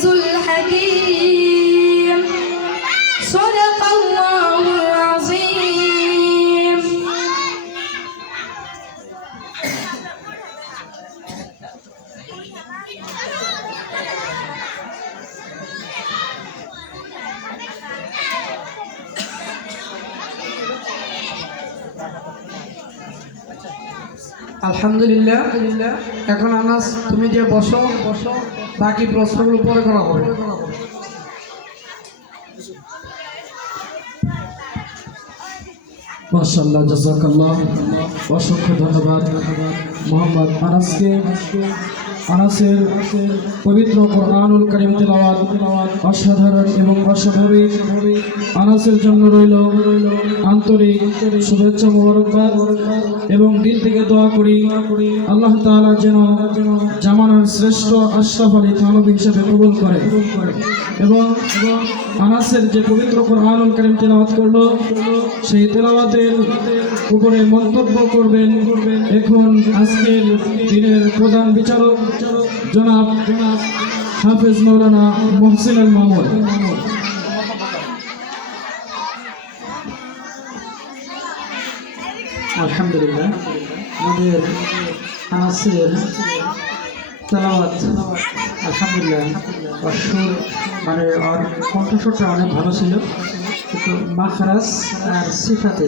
العزيز الحكيم صدق الله العظيم. আলহামদুলিল্লাহ। এখন আনাস তুমি যে বসো, বাকি প্রশ্নগুলো পরে করা হবে। মাশাআল্লাহ, জাযাকাল্লাহ। অসংখ্য ধন্যবাদ মোহাম্মদ আনাসকে। আনাসের পবিত্র কোরআনুল কারীম তেলাওয়াত অসাধারণ এবং অস্বাভাবিক। আনাসের জন্য রইল আন্তরিক শুভেচ্ছা মোবারকবাদ এবং দিল থেকে দোয়া করি আল্লাহ তাআলা যেন জামানার শ্রেষ্ঠ আশরাফ আলী থানভী হিসেবে কবুল করে এবং আনাসের যে পবিত্র কোরআনুল কারীম তেলাওয়াত করলো সেই তেলাওয়াতের উপরে মন্তব্য করবেন এখন আজকের দিনের প্রধান বিচারক জনাব হাফেজ মাওলানা মুহসিন আল মামুন। আলহামদুলিল্লাহ, আমাদের আনাসের তেলাওয়াত আলহামদুলিল্লাহ সুর মানে ওর কণ্ঠস্বরটা অনেক ভালো ছিল, কিন্তু মাখরাজ আর সিফাতে